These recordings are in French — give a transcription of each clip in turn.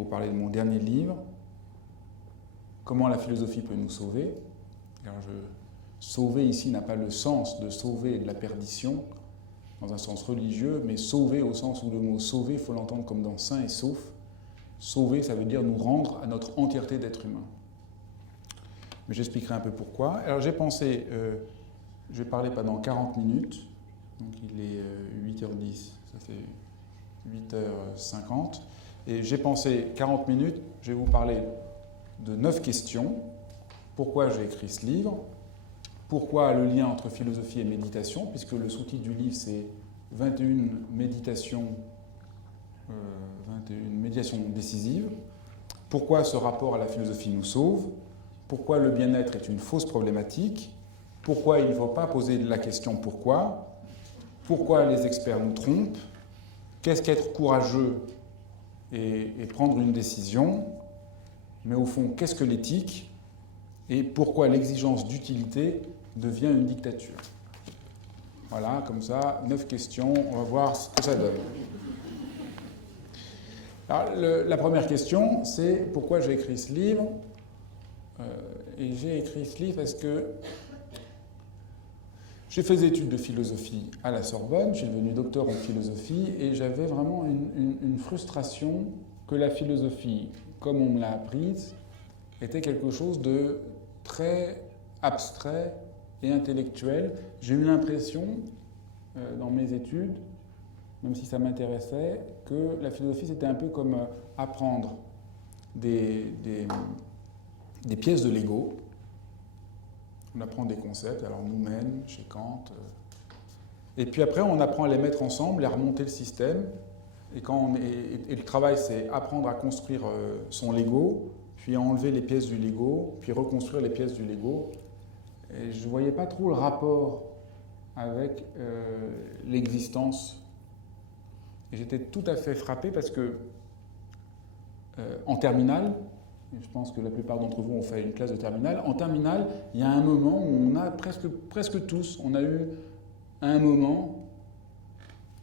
pour parler de mon dernier livre, Comment la philosophie peut nous sauver. Alors sauver ici n'a pas le sens de sauver de la perdition, dans un sens religieux, mais sauver au sens où le mot sauver, il faut l'entendre comme dans sain et sauf. Sauver, ça veut dire nous rendre à notre entièreté d'être humain. Mais j'expliquerai un peu pourquoi. Alors j'ai pensé, je vais parler pendant 40 minutes, donc il est 8h10, ça fait 8h50, et j'ai pensé 40 minutes, je vais vous parler de 9 questions. Pourquoi j'ai écrit ce livre? Pourquoi le lien entre philosophie et méditation? Puisque le sous-titre du livre, c'est 21 méditations décisives. Pourquoi ce rapport à la philosophie nous sauve? Pourquoi le bien-être est une fausse problématique? Pourquoi il ne faut pas poser la question pourquoi? Pourquoi les experts nous trompent? Qu'est-ce qu'être courageux et prendre une décision? Mais au fond, qu'est-ce que l'éthique? Et pourquoi l'exigence d'utilité devient une dictature? Voilà, comme ça, 9 questions, on va voir ce que ça donne. Alors, la première question, c'est pourquoi j'ai écrit ce livre. Et j'ai écrit ce livre parce que j'ai fait des études de philosophie à la Sorbonne, je suis devenu docteur en philosophie, et j'avais vraiment une frustration que la philosophie, comme on me l'a apprise, était quelque chose de très abstrait et intellectuel. J'ai eu l'impression, dans mes études, même si ça m'intéressait, que la philosophie c'était un peu comme apprendre des pièces de Lego. On apprend des concepts, alors Noumen, chez Kant, et puis après on apprend à les mettre ensemble et à remonter le système. Et le travail, c'est apprendre à construire son Lego, puis enlever les pièces du Lego, puis reconstruire les pièces du Lego. Et je ne voyais pas trop le rapport avec l'existence. Et j'étais tout à fait frappé parce que, en terminale, je pense que la plupart d'entre vous ont fait une classe de terminale, en terminale, il y a un moment où on a presque tous, on a eu un moment...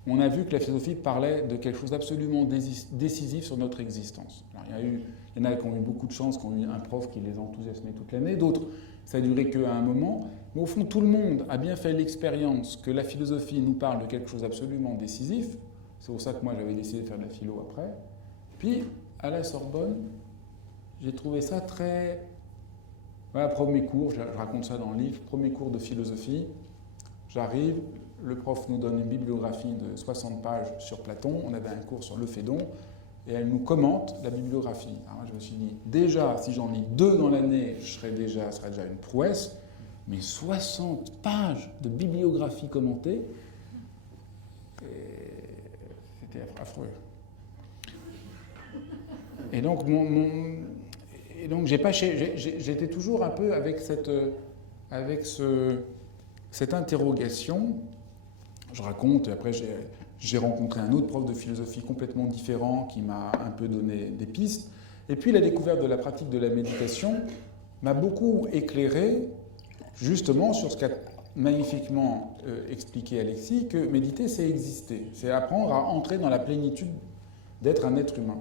On a vu que la philosophie parlait de quelque chose d'absolument décisif sur notre existence. Alors, il y en a qui ont eu beaucoup de chance, qui ont eu un prof qui les enthousiasmait toute l'année, d'autres, ça a duré qu'à un moment. Mais au fond, tout le monde a bien fait l'expérience que la philosophie nous parle de quelque chose d'absolument décisif. C'est pour ça que moi, j'avais décidé de faire de la philo après. Puis, à la Sorbonne, j'ai trouvé ça très... Voilà, premier cours, je raconte ça dans le livre, premier cours de philosophie, j'arrive... Le prof nous donne une bibliographie de 60 pages sur Platon. On avait un cours sur le Phédon et elle nous commente la bibliographie. Alors moi, je me suis dit, déjà, si j'en lis 2 dans l'année, ce serait déjà une prouesse. Mais 60 pages de bibliographie commentée, c'était affreux. Et donc, j'étais toujours un peu avec cette interrogation. Je raconte, et après j'ai rencontré un autre prof de philosophie complètement différent qui m'a un peu donné des pistes. Et puis la découverte de la pratique de la méditation m'a beaucoup éclairé justement sur ce qu'a magnifiquement expliqué Alexis, que méditer c'est exister, c'est apprendre à entrer dans la plénitude d'être un être humain.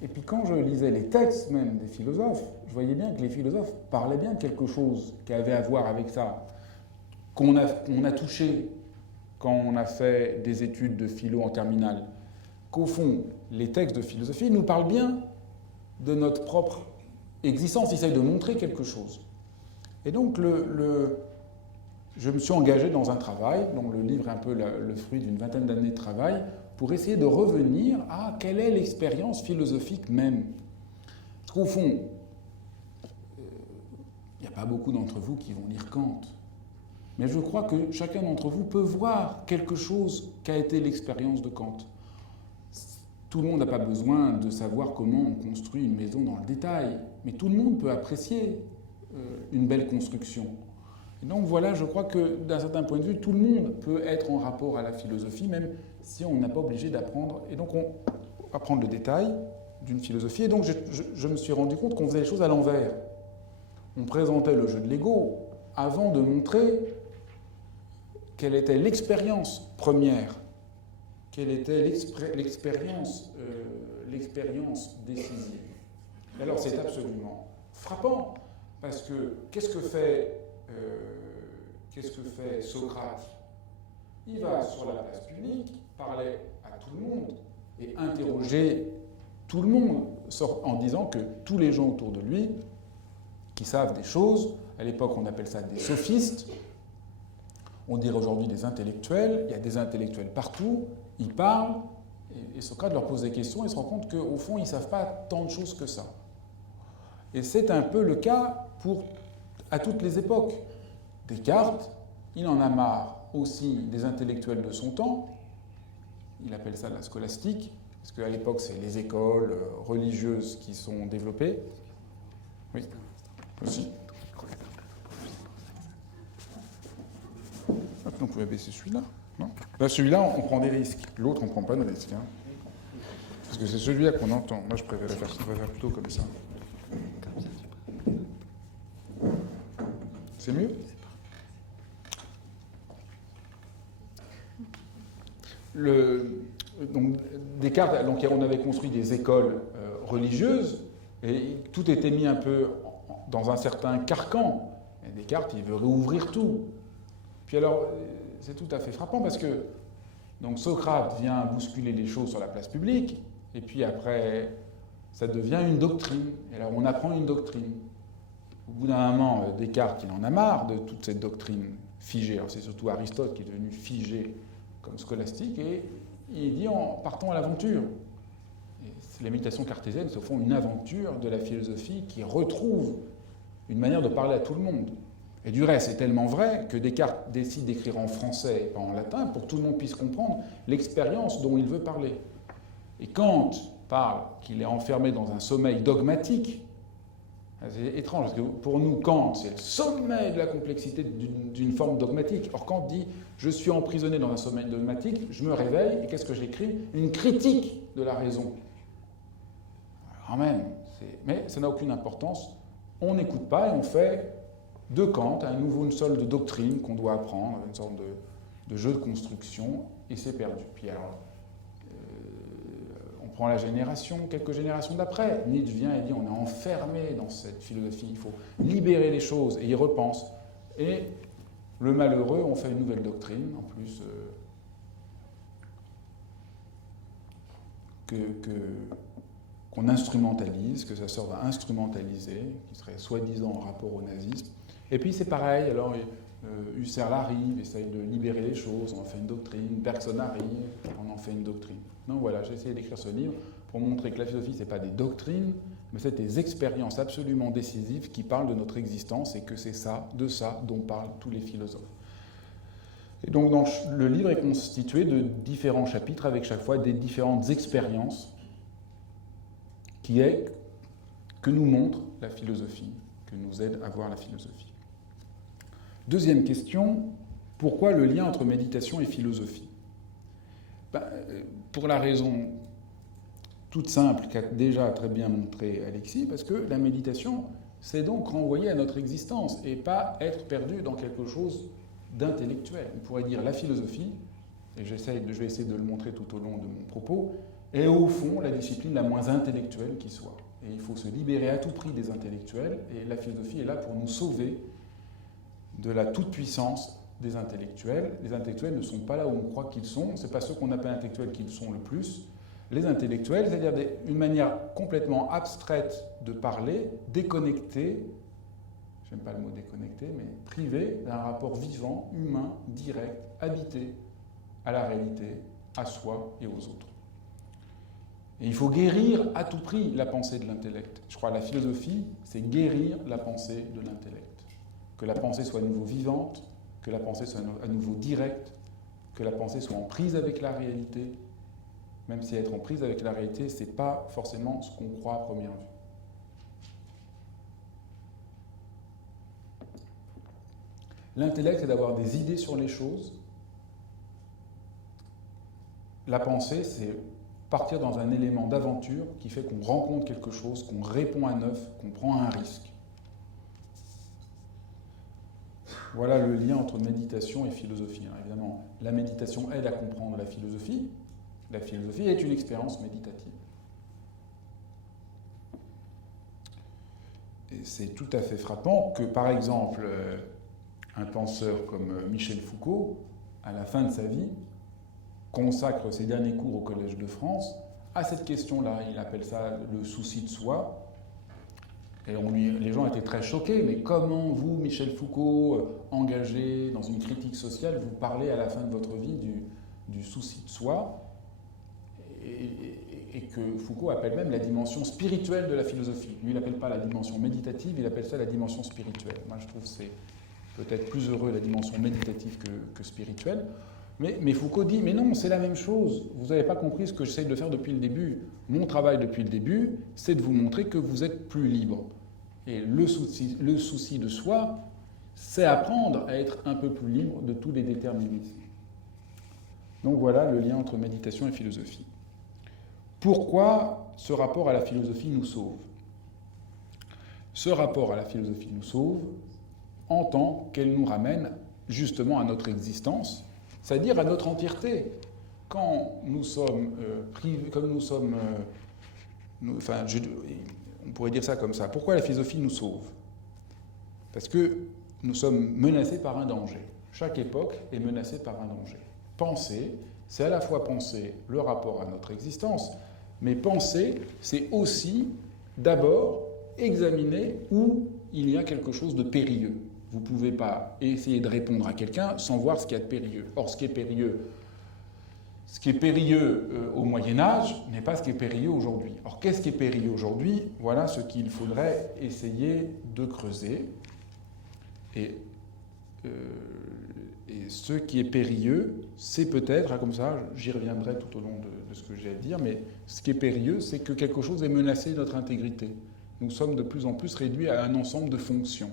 Et puis quand je lisais les textes même des philosophes, je voyais bien que les philosophes parlaient bien de quelque chose qui avait à voir avec ça, qu'on a touché quand on a fait des études de philo en terminale, qu'au fond, les textes de philosophie nous parlent bien de notre propre existence, ils essayent de montrer quelque chose. Et donc, je me suis engagé dans un travail, dont le livre est un peu le fruit d'une vingtaine d'années de travail, pour essayer de revenir à quelle est l'expérience philosophique même. Parce qu'au fond, il n'y a pas beaucoup d'entre vous qui vont lire Kant. Mais je crois que chacun d'entre vous peut voir quelque chose qu'a été l'expérience de Kant. Tout le monde n'a pas besoin de savoir comment on construit une maison dans le détail, mais tout le monde peut apprécier une belle construction. Et donc voilà, je crois que d'un certain point de vue, tout le monde peut être en rapport à la philosophie, même si on n'a pas obligé d'apprendre. Et donc on va prendre le détail d'une philosophie. Et donc je me suis rendu compte qu'on faisait les choses à l'envers. On présentait le jeu de Lego avant de montrer quelle était l'expérience première quelle était l'expérience décisive. Et alors c'est absolument frappant, parce que qu'est-ce que fait Socrate? Il va sur la place publique, parler à tout le monde et interroger tout le monde en disant que tous les gens autour de lui qui savent des choses, à l'époque on appelle ça des sophistes, on dirait aujourd'hui des intellectuels, il y a des intellectuels partout, ils parlent, et Socrate leur pose des questions et se rend compte qu'au fond ils ne savent pas tant de choses que ça. Et c'est un peu le cas à toutes les époques. Descartes, il en a marre aussi des intellectuels de son temps, il appelle ça la scolastique, parce qu'à l'époque c'est les écoles religieuses qui sont développées. Oui, aussi. Maintenant, vous pouvez baisser celui-là. Non, là, celui-là, on prend des risques. L'autre, on ne prend pas de risques. Hein. Parce que c'est celui-là qu'on entend. Moi, je préfère faire plutôt comme ça. C'est mieux ? Donc, Descartes, donc, on avait construit des écoles religieuses, et tout était mis un peu dans un certain carcan. Et Descartes, il veut réouvrir tout. Puis alors, c'est tout à fait frappant parce que donc Socrate vient bousculer les choses sur la place publique, et puis après, ça devient une doctrine. Et alors, on apprend une doctrine. Au bout d'un moment, Descartes, il en a marre de toute cette doctrine figée. Alors, c'est surtout Aristote qui est devenu figé comme scolastique, et il dit partons à l'aventure. Les méditations cartésiennes, c'est au fond une aventure de la philosophie qui retrouve une manière de parler à tout le monde. Et du reste, c'est tellement vrai que Descartes décide d'écrire en français et pas en latin pour que tout le monde puisse comprendre l'expérience dont il veut parler. Et Kant parle qu'il est enfermé dans un sommeil dogmatique. C'est étrange, parce que pour nous, Kant, c'est le sommet de la complexité d'une forme dogmatique. Or, Kant dit « Je suis emprisonné dans un sommeil dogmatique, je me réveille, et qu'est-ce que j'écris ? Une critique de la raison. » Quand même, mais ça n'a aucune importance. On n'écoute pas et on fait de Kant une sorte de doctrine qu'on doit apprendre, une sorte de jeu de construction, et c'est perdu. Puis alors, on prend quelques générations d'après. Nietzsche vient et dit on est enfermé dans cette philosophie, il faut libérer les choses, et il repense. Et le malheureux, on fait une nouvelle doctrine, en plus, qu'on instrumentalise, que ça serve à instrumentaliser, qui serait soi-disant en rapport au nazisme. Et puis c'est pareil, alors Husserl arrive, essaye de libérer les choses, on en fait une doctrine, Bergson arrive, on en fait une doctrine. Donc voilà, j'ai essayé d'écrire ce livre pour montrer que la philosophie, ce n'est pas des doctrines, mais c'est des expériences absolument décisives qui parlent de notre existence, et que c'est de ça dont parlent tous les philosophes. Et donc le livre est constitué de différents chapitres, avec chaque fois des différentes expériences que nous montre la philosophie, que nous aide à voir la philosophie. Deuxième question, pourquoi le lien entre méditation et philosophie ? Pour la raison toute simple qu'a déjà très bien montré Alexis, parce que la méditation, c'est donc renvoyer à notre existence et pas être perdu dans quelque chose d'intellectuel. On pourrait dire la philosophie, et je vais essayer de le montrer tout au long de mon propos, est au fond la discipline la moins intellectuelle qui soit. Et il faut se libérer à tout prix des intellectuels, et la philosophie est là pour nous sauver de la toute-puissance des intellectuels. Les intellectuels ne sont pas là où on croit qu'ils sont, ce n'est pas ceux qu'on appelle intellectuels qui le sont le plus. Les intellectuels, c'est-à-dire une manière complètement abstraite de parler, déconnectée, j'aime pas le mot déconnecté, mais privée d'un rapport vivant, humain, direct, habité à la réalité, à soi et aux autres. Et il faut guérir à tout prix la pensée de l'intellect. Je crois que la philosophie, c'est guérir la pensée de l'intellect. Que la pensée soit à nouveau vivante, que la pensée soit à nouveau directe, que la pensée soit en prise avec la réalité, même si être en prise avec la réalité, ce n'est pas forcément ce qu'on croit à première vue. L'intellect, c'est d'avoir des idées sur les choses. La pensée, c'est partir dans un élément d'aventure qui fait qu'on rencontre quelque chose, qu'on répond à neuf, qu'on prend un risque. Voilà le lien entre méditation et philosophie. Alors évidemment, la méditation aide à comprendre la philosophie, La philosophie est une expérience méditative. Et c'est tout à fait frappant que, par exemple, un penseur comme Michel Foucault, à la fin de sa vie, consacre ses derniers cours au Collège de France à cette question-là. Il appelle ça le souci de soi. Et les gens étaient très choqués. Mais comment vous, Michel Foucault, engagé dans une critique sociale, vous parlez à la fin de votre vie du souci de soi et que Foucault appelle même la dimension spirituelle de la philosophie. Lui, il n'appelle pas la dimension méditative, il appelle ça la dimension spirituelle. Moi, je trouve que c'est peut-être plus heureux la dimension méditative que spirituelle. Mais Foucault dit, mais non, c'est la même chose. Vous n'avez pas compris ce que j'essaie de faire depuis le début. Mon travail depuis le début, c'est de vous montrer que vous êtes plus libre. Et le souci de soi, c'est apprendre à être un peu plus libre de tous les déterminismes. Donc voilà le lien entre méditation et philosophie. Pourquoi ce rapport à la philosophie nous sauve ? Ce rapport à la philosophie nous sauve en tant qu'elle nous ramène justement à notre existence, c'est-à-dire à notre entièreté. Quand nous sommes privés, comme nous sommes... on pourrait dire ça comme ça. Pourquoi la philosophie nous sauve ? Parce que nous sommes menacés par un danger. Chaque époque est menacée par un danger. Penser, c'est à la fois penser le rapport à notre existence, mais penser, c'est aussi d'abord examiner où il y a quelque chose de périlleux. Vous ne pouvez pas essayer de répondre à quelqu'un sans voir ce qu'il y a de périlleux. Or, ce qui est périlleux au Moyen-Âge n'est pas ce qui est périlleux aujourd'hui. Or, qu'est-ce qui est périlleux aujourd'hui ? Voilà ce qu'il faudrait essayer de creuser. Et ce qui est périlleux, c'est peut-être, comme ça, j'y reviendrai tout au long de ce que j'ai à dire, mais ce qui est périlleux, c'est que quelque chose est menacé de notre intégrité. Nous sommes de plus en plus réduits à un ensemble de fonctions.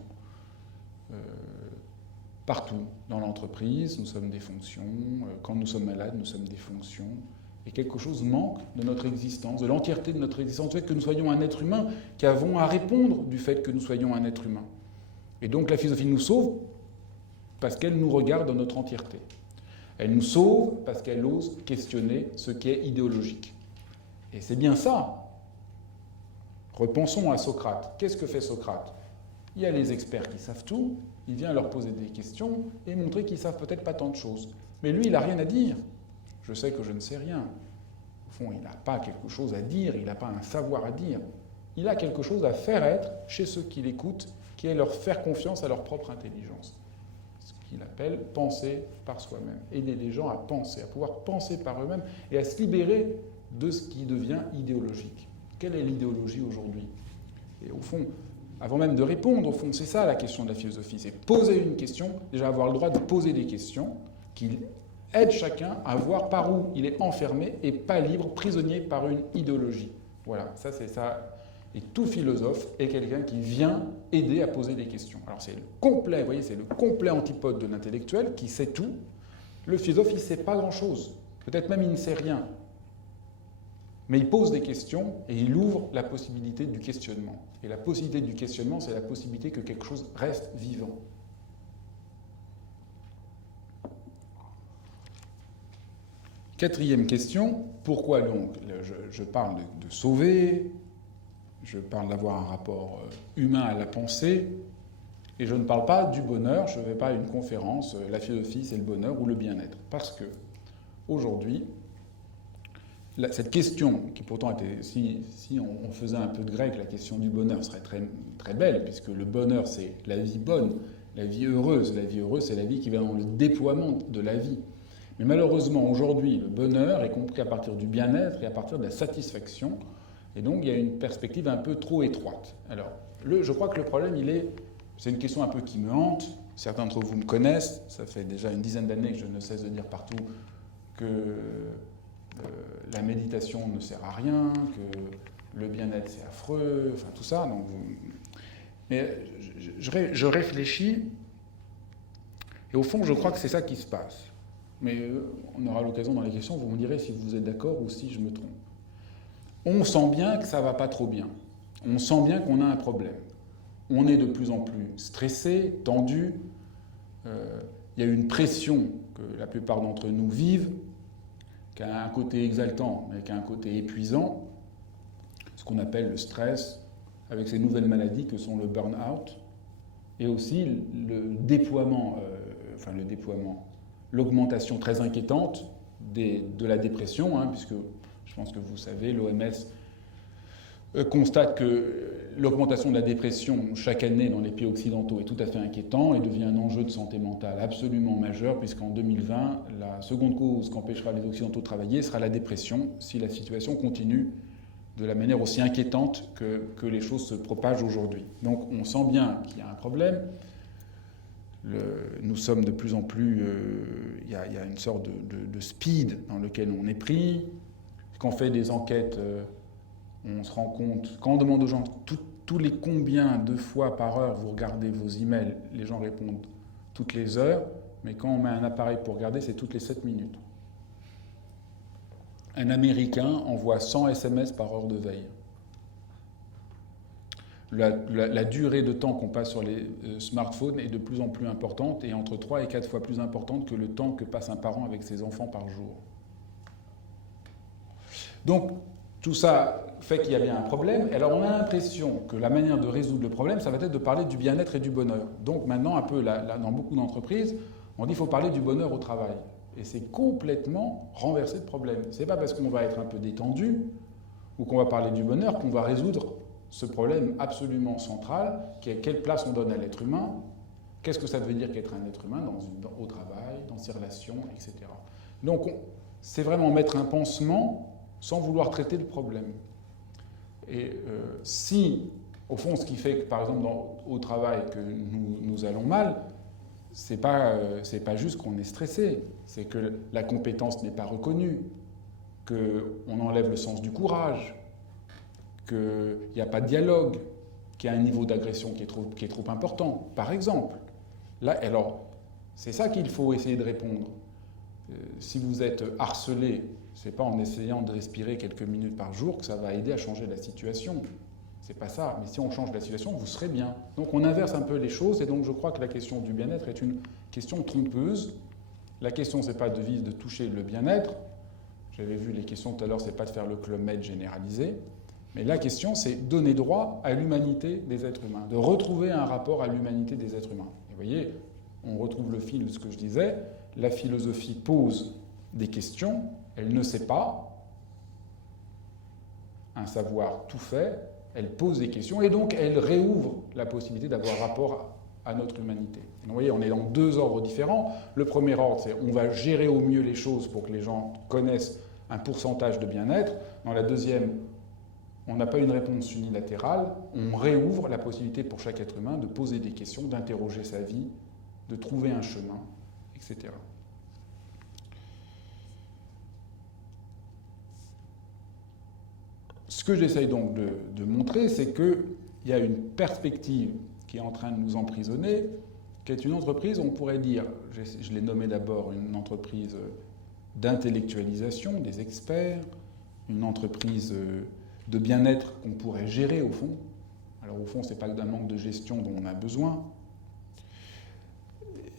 Partout, dans l'entreprise, nous sommes des fonctions. Quand nous sommes malades, nous sommes des fonctions. Et quelque chose manque de notre existence, de l'entièreté de notre existence, du fait que nous soyons un être humain, qui avons à répondre du fait que nous soyons un être humain. Et donc la philosophie nous sauve parce qu'elle nous regarde dans notre entièreté. Elle nous sauve parce qu'elle ose questionner ce qui est idéologique. Et c'est bien ça. Repensons à Socrate. Qu'est-ce que fait Socrate ? Il y a les experts qui savent tout, il vient leur poser des questions et montrer qu'ils ne savent peut-être pas tant de choses. Mais lui, il n'a rien à dire. Je sais que je ne sais rien. Au fond, il n'a pas quelque chose à dire, il n'a pas un savoir à dire. Il a quelque chose à faire être chez ceux qui l'écoutent, qui est leur faire confiance à leur propre intelligence. Ce qu'il appelle penser par soi-même. Aider les gens à penser, à pouvoir penser par eux-mêmes et à se libérer de ce qui devient idéologique. Quelle est l'idéologie aujourd'hui ? Et au fond, avant même de répondre, au fond, c'est ça la question de la philosophie. C'est poser une question, déjà avoir le droit de poser des questions qui aident chacun à voir par où il est enfermé et pas libre, prisonnier par une idéologie. Voilà, ça c'est ça. Et tout philosophe est quelqu'un qui vient aider à poser des questions. Alors c'est le complet, vous voyez, c'est le complet antipode de l'intellectuel qui sait tout. Le philosophe, il ne sait pas grand-chose. Peut-être même il ne sait rien. Mais il pose des questions et il ouvre la possibilité du questionnement. Et la possibilité du questionnement, c'est la possibilité que quelque chose reste vivant. Quatrième question, pourquoi donc je parle de sauver, je parle d'avoir un rapport humain à la pensée, et je ne parle pas du bonheur, je ne vais pas à une conférence, la philosophie c'est le bonheur ou le bien-être. Parce que, aujourd'hui, cette question, qui pourtant était, si on faisait un peu de grec, la question du bonheur serait très, très belle, puisque le bonheur, c'est la vie bonne, la vie heureuse. La vie heureuse, c'est la vie qui va dans le déploiement de la vie. Mais malheureusement, aujourd'hui, le bonheur est compris à partir du bien-être et à partir de la satisfaction. Et donc, il y a une perspective un peu trop étroite. Alors, je crois que le problème, c'est une question un peu qui me hante. Certains d'entre vous me connaissent. Ça fait déjà une dizaine d'années que je ne cesse de dire partout que la méditation ne sert à rien, que le bien-être c'est affreux, enfin tout ça. Donc, mais je réfléchis, et au fond je crois que c'est ça qui se passe. Mais on aura l'occasion dans les questions, vous me direz si vous êtes d'accord ou si je me trompe. On sent bien que ça ne va pas trop bien. On sent bien qu'on a un problème. On est de plus en plus stressé, tendu. Il y a une pression que la plupart d'entre nous vivent. qui a un côté exaltant, mais qui a un côté épuisant, ce qu'on appelle le stress, avec ces nouvelles maladies que sont le burn-out, et aussi l'augmentation très inquiétante de la dépression, puisque je pense que vous savez, l'OMS constate que l'augmentation de la dépression chaque année dans les pays occidentaux est tout à fait inquiétant et devient un enjeu de santé mentale absolument majeur, puisqu'en 2020, la seconde cause qu'empêchera les Occidentaux de travailler sera la dépression, si la situation continue de la manière aussi inquiétante que les choses se propagent aujourd'hui. Donc on sent bien qu'il y a un problème. Nous sommes de plus en plus... il y a une sorte de speed dans lequel on est pris. Quand on fait des enquêtes, on se rend compte... Quand on demande aux gens tous les combien de fois par heure vous regardez vos emails, les gens répondent toutes les heures, mais quand on met un appareil pour regarder, c'est toutes les 7 minutes. Un Américain envoie 100 SMS par heure de veille. La durée de temps qu'on passe sur les smartphones est de plus en plus importante et entre 3 et 4 fois plus importante que le temps que passe un parent avec ses enfants par jour. Donc, tout ça fait qu'il y a bien un problème. Et alors, on a l'impression que la manière de résoudre le problème, ça va être de parler du bien-être et du bonheur. Donc, maintenant, un peu dans beaucoup d'entreprises, on dit qu'il faut parler du bonheur au travail. Et c'est complètement renverser le problème. C'est pas parce qu'on va être un peu détendu ou qu'on va parler du bonheur qu'on va résoudre ce problème absolument central qui est quelle place on donne à l'être humain, qu'est-ce que ça veut dire qu'être un être humain au travail, dans ses relations, etc. Donc c'est vraiment mettre un pansement sans vouloir traiter le problème. Et si, au fond, ce qui fait que, par exemple, au travail, que nous allons mal, c'est pas juste qu'on est stressé, c'est que la compétence n'est pas reconnue, qu'on enlève le sens du courage, qu'il n'y a pas de dialogue, qu'il y a un niveau d'agression qui est trop important, par exemple. Là, alors, c'est ça qu'il faut essayer de répondre. Si vous êtes harcelé, c'est pas en essayant de respirer quelques minutes par jour que ça va aider à changer la situation. C'est pas ça. Mais si on change la situation, vous serez bien. Donc on inverse un peu les choses, et donc je crois que la question du bien-être est une question trompeuse. La question, c'est pas de toucher le bien-être. J'avais vu les questions tout à l'heure, c'est pas de faire le Club Med généralisé. Mais la question, c'est donner droit à l'humanité des êtres humains, de retrouver un rapport à l'humanité des êtres humains. Et vous voyez, on retrouve le fil de ce que je disais. La philosophie pose des questions, elle ne sait pas un savoir tout fait, elle pose des questions et donc elle réouvre la possibilité d'avoir rapport à notre humanité. Donc, vous voyez, on est dans deux ordres différents. Le premier ordre, c'est on va gérer au mieux les choses pour que les gens connaissent un pourcentage de bien-être. Dans la deuxième, on n'a pas une réponse unilatérale, on réouvre la possibilité pour chaque être humain de poser des questions, d'interroger sa vie, de trouver un chemin, etc. Ce que j'essaye donc de montrer, c'est qu'il y a une perspective qui est en train de nous emprisonner, qui est une entreprise, on pourrait dire, je l'ai nommé d'abord une entreprise d'intellectualisation des experts, une entreprise de bien-être qu'on pourrait gérer au fond. Alors au fond, ce n'est pas d'un manque de gestion dont on a besoin.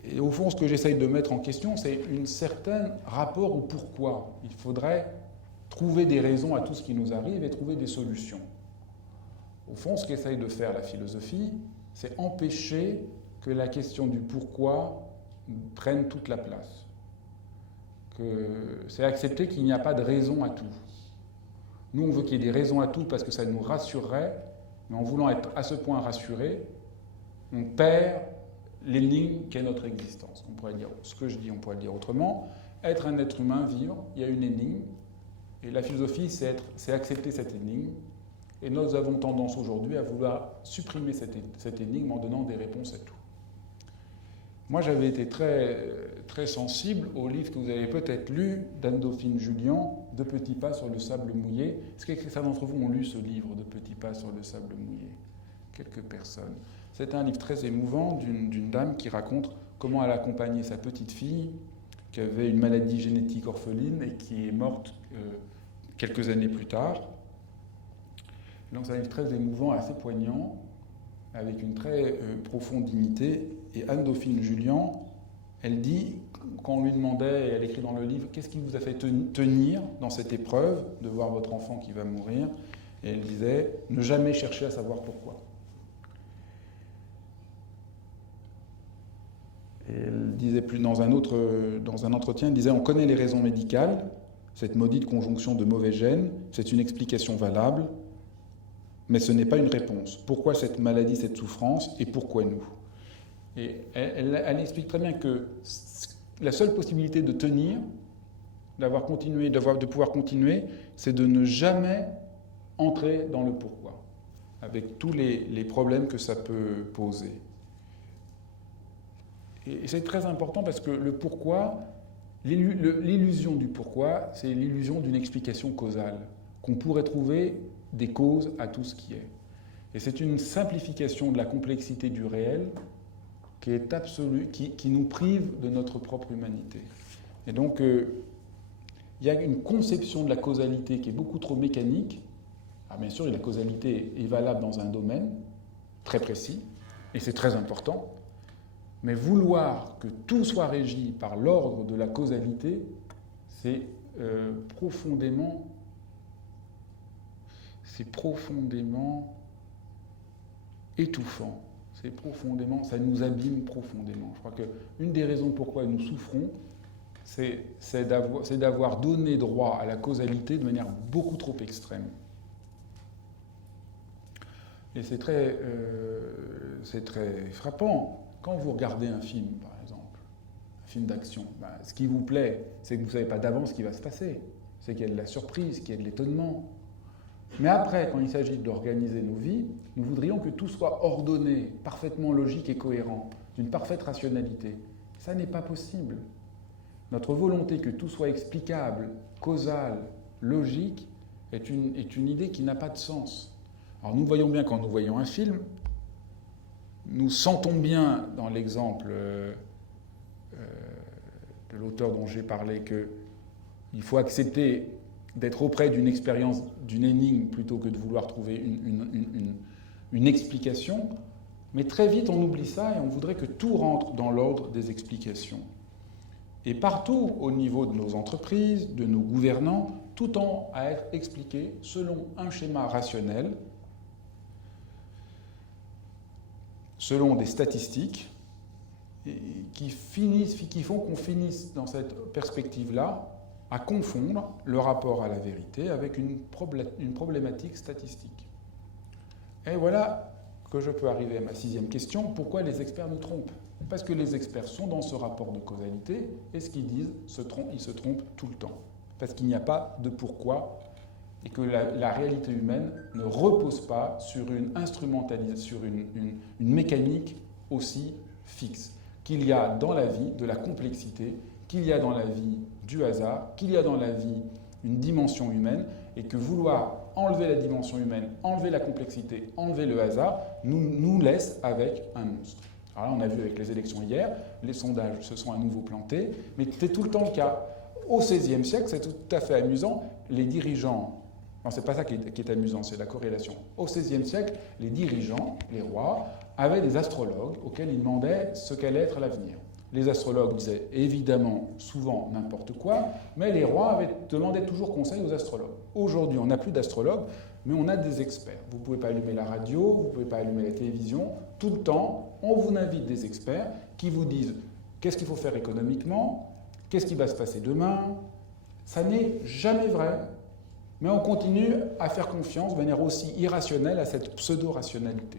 Et au fond, ce que j'essaye de mettre en question, c'est un certain rapport au pourquoi. Il faudrait trouver des raisons à tout ce qui nous arrive et trouver des solutions. Au fond, ce qu'essaye de faire la philosophie, c'est empêcher que la question du pourquoi prenne toute la place. C'est accepter qu'il n'y a pas de raison à tout. Nous, on veut qu'il y ait des raisons à tout parce que ça nous rassurerait, mais en voulant être à ce point rassuré, on perd l'énigme qu'est notre existence. On pourrait dire, ce que je dis, on pourrait le dire autrement. Être un être humain, vivre, il y a une énigme. Et la philosophie, c'est accepter cette énigme. Et nous avons tendance aujourd'hui à vouloir supprimer cette énigme en donnant des réponses à tout. Moi, j'avais été très, très sensible au livre que vous avez peut-être lu d'Anne-Dauphine Jullian, « De petits pas sur le sable mouillé ». Est-ce que certains d'entre vous ont lu ce livre, « De petits pas sur le sable mouillé » ? Quelques personnes. C'est un livre très émouvant d'une dame qui raconte comment elle a accompagné sa petite fille qui avait une maladie génétique orpheline et qui est morte quelques années plus tard. Donc c'est un livre très émouvant, assez poignant, avec une très profonde dignité. Et Anne-Dauphine Jullian, elle dit, quand on lui demandait, et elle écrit dans le livre, qu'est-ce qui vous a fait tenir dans cette épreuve de voir votre enfant qui va mourir, et elle disait, ne jamais chercher à savoir pourquoi. Et elle disait plus dans un entretien, elle disait, on connaît les raisons médicales, cette maudite conjonction de mauvais gènes, c'est une explication valable, mais ce n'est pas une réponse. Pourquoi cette maladie, cette souffrance, et pourquoi nous? Et elle explique très bien que la seule possibilité de tenir, de pouvoir continuer, c'est de ne jamais entrer dans le pourquoi, avec tous les problèmes que ça peut poser. Et c'est très important parce que le pourquoi, l'illusion du pourquoi, c'est l'illusion d'une explication causale, qu'on pourrait trouver des causes à tout ce qui est. Et c'est une simplification de la complexité du réel qui est absolue, qui nous prive de notre propre humanité. Et donc, il y a une conception de la causalité qui est beaucoup trop mécanique. Alors bien sûr, la causalité est valable dans un domaine très précis, et c'est très important, mais vouloir que tout soit régi par l'ordre de la causalité, c'est profondément étouffant. Ça nous abîme profondément. Je crois qu'une des raisons pourquoi nous souffrons, c'est d'avoir donné droit à la causalité de manière beaucoup trop extrême. Et c'est très frappant. Quand vous regardez un film, par exemple, un film d'action, ce qui vous plaît, c'est que vous ne savez pas d'avance ce qui va se passer. C'est qu'il y a de la surprise, qu'il y a de l'étonnement. Mais après, quand il s'agit d'organiser nos vies, nous voudrions que tout soit ordonné, parfaitement logique et cohérent, d'une parfaite rationalité. Ça n'est pas possible. Notre volonté que tout soit explicable, causal, logique, est une idée qui n'a pas de sens. Alors nous voyons bien quand nous voyons un film, nous sentons bien dans l'exemple de l'auteur dont j'ai parlé qu'il faut accepter d'être auprès d'une expérience, d'une énigme, plutôt que de vouloir trouver une explication. Mais très vite, on oublie ça et on voudrait que tout rentre dans l'ordre des explications. Et partout, au niveau de nos entreprises, de nos gouvernants, tout tend à être expliqué selon un schéma rationnel, selon des statistiques, qui font qu'on finisse dans cette perspective-là à confondre le rapport à la vérité avec une problématique statistique. Et voilà que je peux arriver à ma 6e question. Pourquoi les experts nous trompent? Parce que les experts sont dans ce rapport de causalité, et ce qu'ils disent, ils se trompent tout le temps. Parce qu'il n'y a pas de pourquoi, et que la réalité humaine ne repose pas sur une instrumentalisation, sur une mécanique aussi fixe. Qu'il y a dans la vie de la complexité, qu'il y a dans la vie du hasard, qu'il y a dans la vie une dimension humaine, et que vouloir enlever la dimension humaine, enlever la complexité, enlever le hasard, nous laisse avec un monstre. Alors là, on a vu avec les élections hier, les sondages se sont à nouveau plantés, mais c'est tout le temps le cas. Au XVIe siècle, c'est tout à fait amusant, les dirigeants... Non, c'est pas ça qui est amusant, c'est la corrélation. Au XVIe siècle, les dirigeants, les rois, avaient des astrologues auxquels ils demandaient ce qu'allait être l'avenir. Les astrologues disaient évidemment souvent n'importe quoi, mais les rois demandaient toujours conseil aux astrologues. Aujourd'hui, on n'a plus d'astrologues, mais on a des experts. Vous ne pouvez pas allumer la radio, vous ne pouvez pas allumer la télévision. Tout le temps, on vous invite des experts qui vous disent qu'est-ce qu'il faut faire économiquement, qu'est-ce qui va se passer demain. Ça n'est jamais vrai, mais on continue à faire confiance de manière aussi irrationnelle à cette pseudo-rationalité.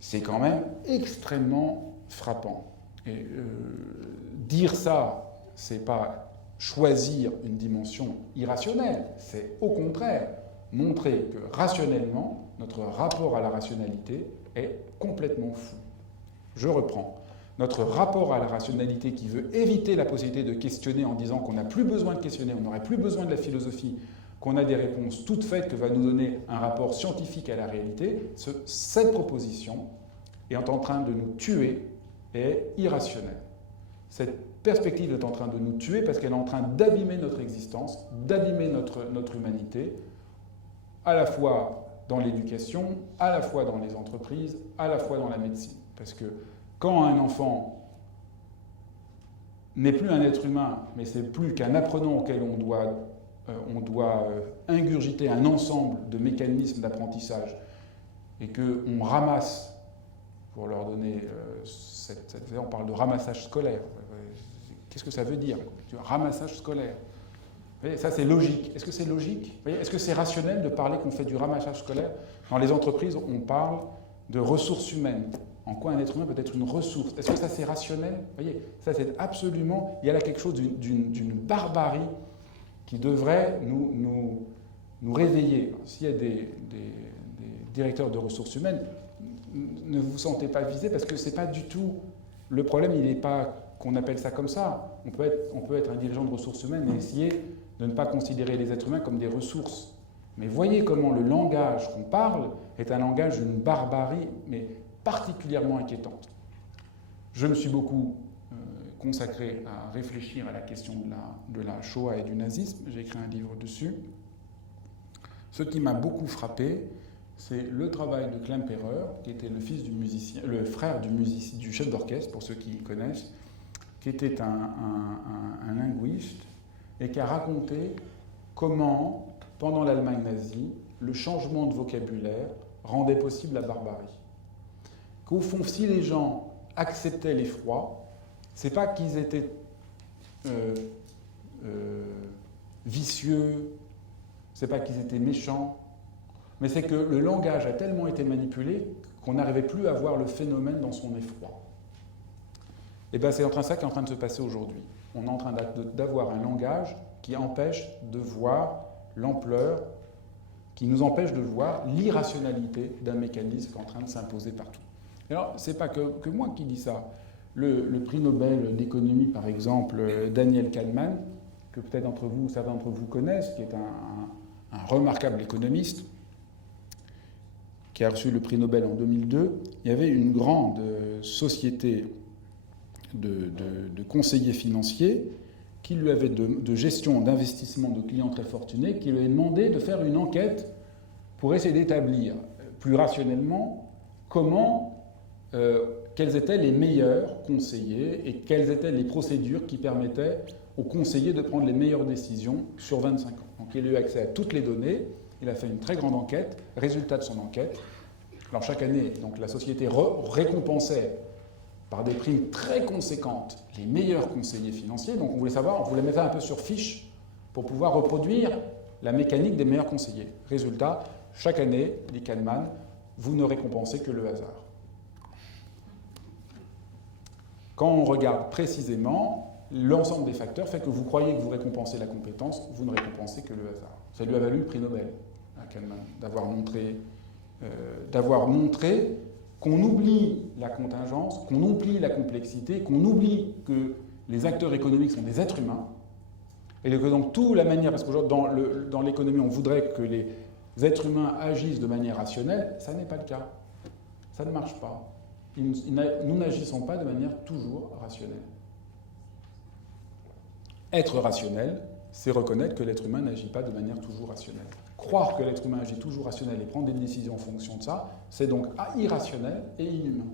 C'est quand même extrêmement frappant. Et dire ça, c'est pas choisir une dimension irrationnelle, c'est au contraire montrer que rationnellement, notre rapport à la rationalité est complètement fou. Je reprends. Notre rapport à la rationalité qui veut éviter la possibilité de questionner en disant qu'on n'a plus besoin de questionner, on n'aurait plus besoin de la philosophie, qu'on a des réponses toutes faites que va nous donner un rapport scientifique à la réalité, cette proposition est en train de nous tuer et est irrationnelle. Cette perspective est en train de nous tuer parce qu'elle est en train d'abîmer notre existence, d'abîmer notre humanité, à la fois dans l'éducation, à la fois dans les entreprises, à la fois dans la médecine. Parce que quand un enfant n'est plus un être humain, mais c'est plus qu'un apprenant auquel on doit ingurgiter un ensemble de mécanismes d'apprentissage et qu'on ramasse, pour leur donner on parle de ramassage scolaire. Qu'est-ce que ça veut dire? Ramassage scolaire. Vous voyez, ça c'est logique. Est-ce que c'est logique? Est-ce que c'est rationnel de parler qu'on fait du ramassage scolaire? Dans les entreprises, on parle de ressources humaines. En quoi un être humain peut être une ressource? Est-ce que ça c'est rationnel? Vous voyez, ça c'est absolument... Il y a là quelque chose d'une barbarie qui devrait nous réveiller. S'il y a des directeurs de ressources humaines, ne vous sentez pas visés parce que c'est pas du tout... Le problème, il n'est pas qu'on appelle ça comme ça. On peut être un dirigeant de ressources humaines et essayer de ne pas considérer les êtres humains comme des ressources. Mais voyez comment le langage qu'on parle est un langage d'une barbarie, mais particulièrement inquiétante. Je me suis beaucoup consacré à réfléchir à la question de la Shoah et du nazisme. J'ai écrit un livre dessus. Ce qui m'a beaucoup frappé, c'est le travail de Klemperer, qui était le frère du chef d'orchestre, pour ceux qui connaissent, qui était un linguiste et qui a raconté comment, pendant l'Allemagne nazie, le changement de vocabulaire rendait possible la barbarie. Qu'au fond, si les gens acceptaient l'effroi, c'est pas qu'ils étaient vicieux, c'est pas qu'ils étaient méchants, mais c'est que le langage a tellement été manipulé qu'on n'arrivait plus à voir le phénomène dans son effroi. Et bien c'est ça qui est en train de se passer aujourd'hui. On est en train d'avoir un langage qui empêche de voir l'ampleur, qui nous empêche de voir l'irrationalité d'un mécanisme qui est en train de s'imposer partout. Et alors, c'est pas que moi qui dis ça. Le prix Nobel d'économie, par exemple, Daniel Kahneman, que peut-être certains d'entre vous connaissent, qui est un remarquable économiste, qui a reçu le prix Nobel en 2002, il y avait une grande société de conseillers financiers qui lui avait de gestion d'investissement de clients très fortunés, qui lui avait demandé de faire une enquête pour essayer d'établir plus rationnellement quels étaient les meilleurs conseillers et quelles étaient les procédures qui permettaient aux conseillers de prendre les meilleures décisions sur 25 ans. Donc il a eu accès à toutes les données, il a fait une très grande enquête, résultat de son enquête. Alors chaque année, donc, la société récompensait par des primes très conséquentes les meilleurs conseillers financiers. Donc on voulait mettre ça un peu sur fiche pour pouvoir reproduire la mécanique des meilleurs conseillers. Résultat, chaque année, dit Kahneman, vous ne récompensez que le hasard. Quand on regarde précisément, l'ensemble des facteurs fait que vous croyez que vous récompensez la compétence, vous ne récompensez que le hasard. Ça lui a valu le prix Nobel à Kahneman, d'avoir montré qu'on oublie la contingence, qu'on oublie la complexité, qu'on oublie que les acteurs économiques sont des êtres humains, et que donc toute la manière, parce qu'aujourd'hui dans l'économie on voudrait que les êtres humains agissent de manière rationnelle, ça n'est pas le cas. Ça ne marche pas. Nous n'agissons pas de manière toujours rationnelle. Être rationnel, c'est reconnaître que l'être humain n'agit pas de manière toujours rationnelle. Croire que l'être humain agit toujours rationnel et prendre des décisions en fonction de ça, c'est donc irrationnel et inhumain.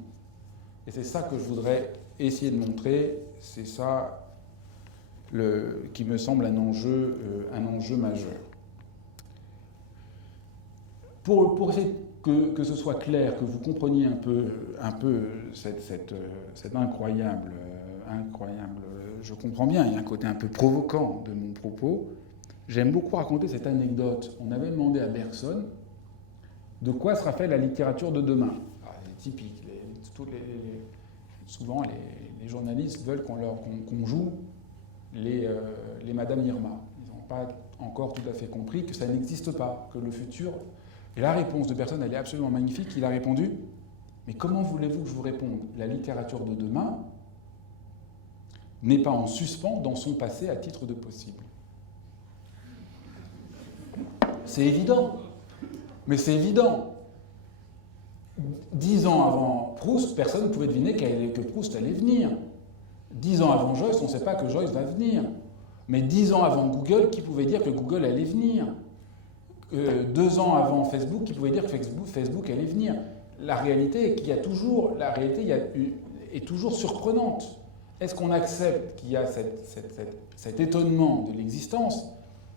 Et c'est ça que je voudrais essayer de montrer, c'est ça qui me semble un enjeu majeur. Pour essayer que ce soit clair, que vous compreniez un peu cette incroyable... Je comprends bien, il y a un côté un peu provoquant de mon propos. J'aime beaucoup raconter cette anecdote. On avait demandé à Bergson de quoi sera faite la littérature de demain. C'est typique. Souvent, les journalistes veulent qu'on joue les Madame Irma. Ils n'ont pas encore tout à fait compris que ça n'existe pas, que le futur... Et la réponse de Bergson, elle est absolument magnifique. Il a répondu « Mais comment voulez-vous que je vous réponde? La littérature de demain n'est pas en suspens dans son passé à titre de possible. » C'est évident. Mais c'est évident. 10 ans avant Proust, personne ne pouvait deviner que Proust allait venir. 10 ans avant Joyce, on ne sait pas que Joyce va venir. Mais 10 ans avant Google, qui pouvait dire que Google allait venir? 2 ans avant Facebook, qui pouvait dire que Facebook allait venir? La réalité est toujours surprenante. Est-ce qu'on accepte qu'il y a cet étonnement de l'existence,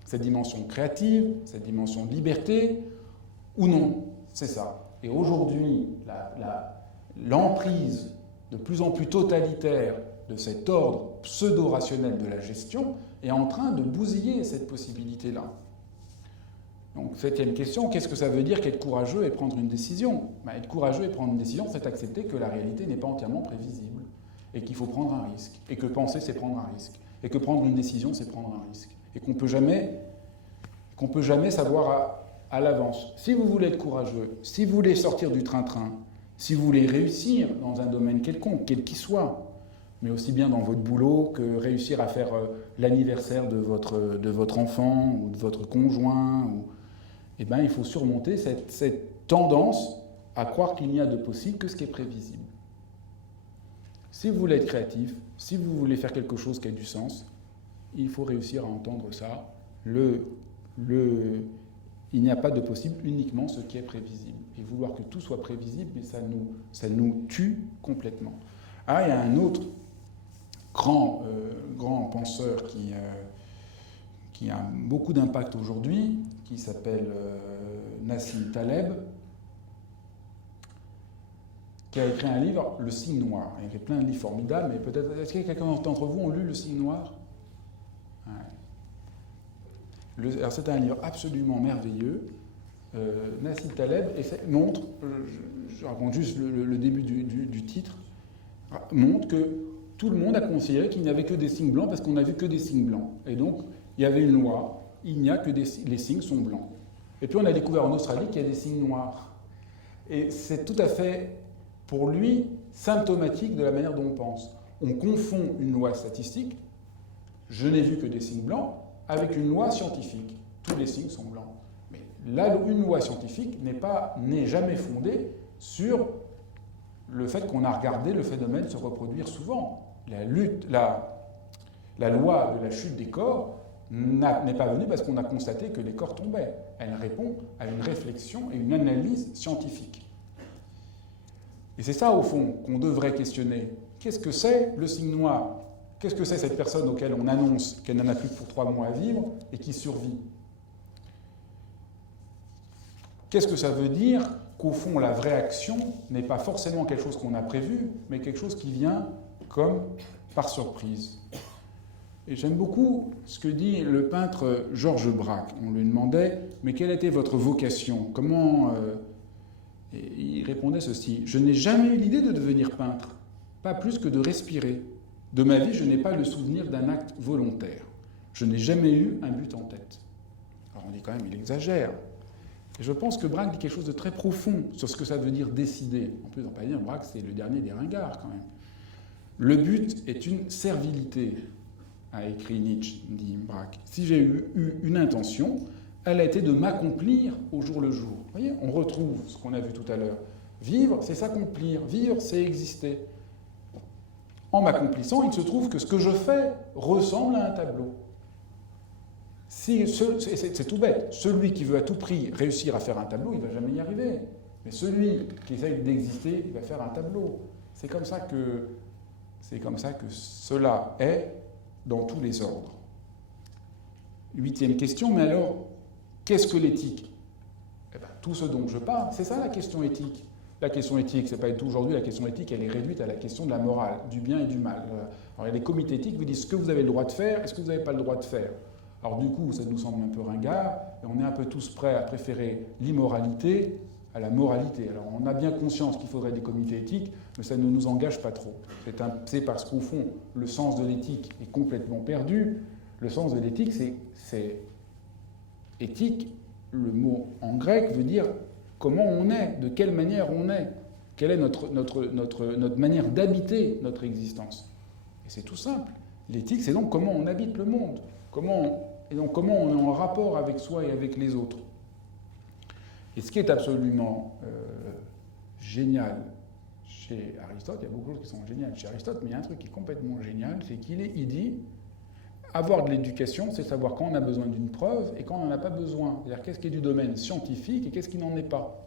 cette dimension créative, cette dimension de liberté, ou non? C'est ça. Et aujourd'hui, l'emprise de plus en plus totalitaire de cet ordre pseudo-rationnel de la gestion est en train de bousiller cette possibilité-là. Donc, 7e question, qu'est-ce que ça veut dire qu'être courageux et prendre une décision? Être courageux et prendre une décision, c'est accepter que la réalité n'est pas entièrement prévisible, et qu'il faut prendre un risque, et que penser, c'est prendre un risque, et que prendre une décision, c'est prendre un risque, et qu'on peut jamais savoir à l'avance. Si vous voulez être courageux, si vous voulez sortir du train-train, si vous voulez réussir dans un domaine quelconque, quel qu'il soit, mais aussi bien dans votre boulot que réussir à faire l'anniversaire de votre enfant ou de votre conjoint, eh ben, il faut surmonter cette tendance à croire qu'il n'y a de possible que ce qui est prévisible. Si vous voulez être créatif, si vous voulez faire quelque chose qui a du sens, il faut réussir à entendre ça. Il n'y a pas de possible, uniquement ce qui est prévisible. Et vouloir que tout soit prévisible, mais ça nous tue complètement. Ah, il y a un autre grand penseur qui a beaucoup d'impact aujourd'hui, qui s'appelle Nassim Taleb, qui a écrit un livre, Le Signe Noir. Il a écrit plein de livres formidables, mais peut-être... Est-ce que quelqu'un d'entre vous ont lu Le Signe Noir? Ouais. Alors c'est un livre absolument merveilleux. Nassim Taleb montre, je raconte juste le début du titre, montre que tout le monde a considéré qu'il n'y avait que des signes blancs parce qu'on n'a vu que des signes blancs. Et donc, il y avait une loi, il n'y a que les signes sont blancs. Et puis on a découvert en Australie qu'il y a des signes noirs. Et c'est tout à fait, pour lui, symptomatique de la manière dont on pense. On confond une loi statistique, je n'ai vu que des signes blancs, avec une loi scientifique. Tous les signes sont blancs. Mais là, une loi scientifique n'est jamais fondée sur le fait qu'on a regardé le phénomène se reproduire souvent. La loi de la chute des corps n'est pas venue parce qu'on a constaté que les corps tombaient. Elle répond à une réflexion et une analyse scientifique. Et c'est ça, au fond, qu'on devrait questionner. Qu'est-ce que c'est le signe noir? Qu'est-ce que c'est cette personne auquel on annonce qu'elle n'en a plus que pour 3 mois à vivre et qui survit? Qu'est-ce que ça veut dire qu'au fond, la vraie action n'est pas forcément quelque chose qu'on a prévu, mais quelque chose qui vient comme par surprise? Et j'aime beaucoup ce que dit le peintre Georges Braque. On lui demandait « Mais quelle était votre vocation? Comment… Et il répondait ceci: « Je n'ai jamais eu l'idée de devenir peintre, pas plus que de respirer. De ma vie, je n'ai pas le souvenir d'un acte volontaire. Je n'ai jamais eu un but en tête. » Alors on dit quand même, il exagère. Et je pense que Braque dit quelque chose de très profond sur ce que ça veut dire décider. En plus, on peut pas dire Braque, c'est le dernier des ringards quand même. Le but est une servilité, a écrit Nietzsche, dit Braque. Si j'ai eu une intention, elle a été de m'accomplir au jour le jour. Vous voyez, on retrouve ce qu'on a vu tout à l'heure. Vivre, c'est s'accomplir. Vivre, c'est exister. En m'accomplissant, il se trouve que ce que je fais ressemble à un tableau. C'est tout bête. Celui qui veut à tout prix réussir à faire un tableau, il ne va jamais y arriver. Mais celui qui essaye d'exister, il va faire un tableau. C'est comme ça que cela est dans tous les ordres. 8e question, mais alors, qu'est-ce que l'éthique? Eh bien, tout ce dont je parle, c'est ça la question éthique. La question éthique, c'est pas du tout aujourd'hui, la question éthique, elle est réduite à la question de la morale, du bien et du mal. Alors, il y a des comités éthiques qui vous disent ce que vous avez le droit de faire et ce que vous n'avez pas le droit de faire. Alors du coup, ça nous semble un peu ringard, et on est un peu tous prêts à préférer l'immoralité à la moralité. Alors on a bien conscience qu'il faudrait des comités éthiques, mais ça ne nous engage pas trop. C'est parce qu'au fond, le sens de l'éthique est complètement perdu. Le sens de l'éthique, c'est éthique, le mot en grec veut dire comment on est, de quelle manière on est, quelle est notre manière d'habiter notre existence. Et c'est tout simple. L'éthique, c'est donc comment on habite le monde, comment on est en rapport avec soi et avec les autres. Et ce qui est absolument génial chez Aristote, il y a beaucoup de choses qui sont géniales chez Aristote, mais il y a un truc qui est complètement génial, c'est qu'il dit avoir de l'éducation, c'est savoir quand on a besoin d'une preuve et quand on n'en a pas besoin. C'est-à-dire qu'est-ce qui est du domaine scientifique et qu'est-ce qui n'en est pas.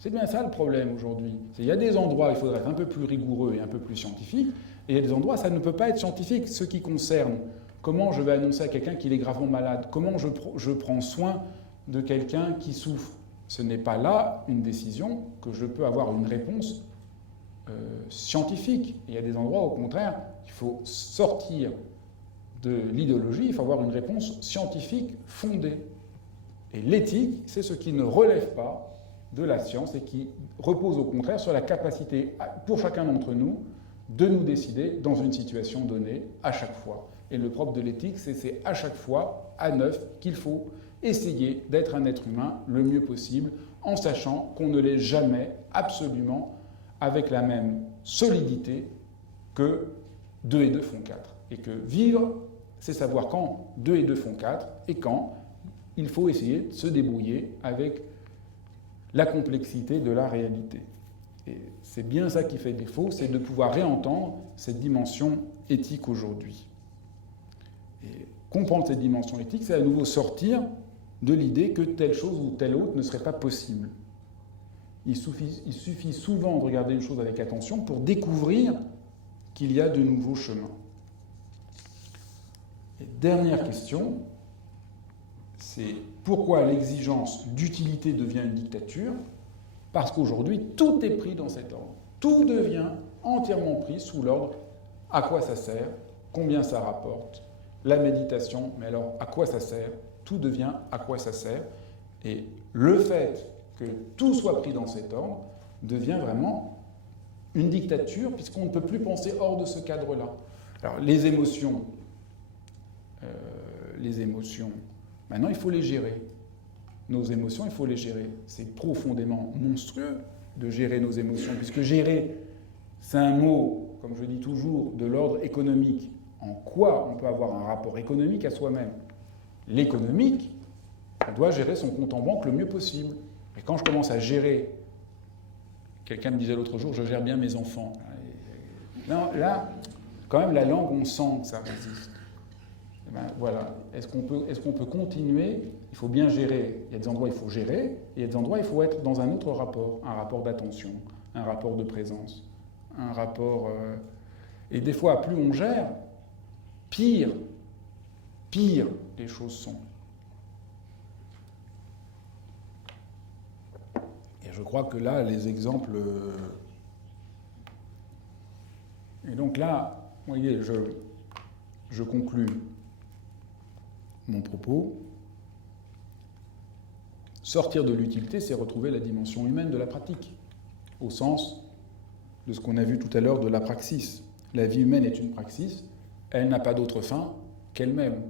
C'est bien ça le problème aujourd'hui. Il y a des endroits où il faudrait être un peu plus rigoureux et un peu plus scientifique, Et il y a des endroits, ça ne peut pas être scientifique. Ce qui concerne comment je vais annoncer à quelqu'un qu'il est gravement malade, comment je prends soin de quelqu'un qui souffre. Ce n'est pas là une décision que je peux avoir une réponse scientifique. Il y a des endroits, au contraire, il faut sortir de l'idéologie, il faut avoir une réponse scientifique fondée. Et l'éthique, c'est ce qui ne relève pas de la science et qui repose au contraire sur la capacité pour chacun d'entre nous de nous décider dans une situation donnée à chaque fois. Et le propre de l'éthique, c'est à chaque fois, à neuf, qu'il faut essayer d'être un être humain le mieux possible en sachant qu'on ne l'est jamais absolument avec la même solidité que 2 et 2 font 4. Et que vivre, c'est savoir quand 2 et 2 font 4 et quand il faut essayer de se débrouiller avec la complexité de la réalité. Et c'est bien ça qui fait défaut, c'est de pouvoir réentendre cette dimension éthique aujourd'hui. Et comprendre cette dimension éthique, c'est à nouveau sortir de l'idée que telle chose ou telle autre ne serait pas possible. Il suffit souvent de regarder une chose avec attention pour découvrir qu'il y a de nouveaux chemins. Et dernière question, c'est pourquoi l'exigence d'utilité devient une dictature? Parce qu'aujourd'hui, tout est pris dans cet ordre. Tout devient entièrement pris sous l'ordre à quoi ça sert, combien ça rapporte, la méditation, mais alors à quoi ça sert? Tout devient à quoi ça sert. Et le fait que tout soit pris dans cet ordre devient vraiment une dictature, puisqu'on ne peut plus penser hors de ce cadre-là. Alors les émotions, maintenant il faut les gérer. Nos émotions, il faut les gérer. C'est profondément monstrueux de gérer nos émotions, puisque gérer, c'est un mot, comme je dis toujours, de l'ordre économique. En quoi on peut avoir un rapport économique à soi-même? L'économique, on doit gérer son compte en banque le mieux possible. Et quand je commence à gérer, quelqu'un me disait l'autre jour, je gère bien mes enfants. Non, là, quand même, la langue, on sent que ça résiste. Et ben, voilà. Est-ce qu'on peut continuer? Il faut bien gérer. Il y a des endroits où il faut gérer, et il y a des endroits où il faut être dans un autre rapport, un rapport d'attention, un rapport de présence, un rapport... Et des fois, plus on gère, pire les choses sont. Et je crois que là, les exemples... Et donc là, vous voyez, je conclus mon propos. Sortir de l'utilité, c'est retrouver la dimension humaine de la pratique, au sens de ce qu'on a vu tout à l'heure de la praxis. La vie humaine est une praxis, elle n'a pas d'autre fin qu'elle-même.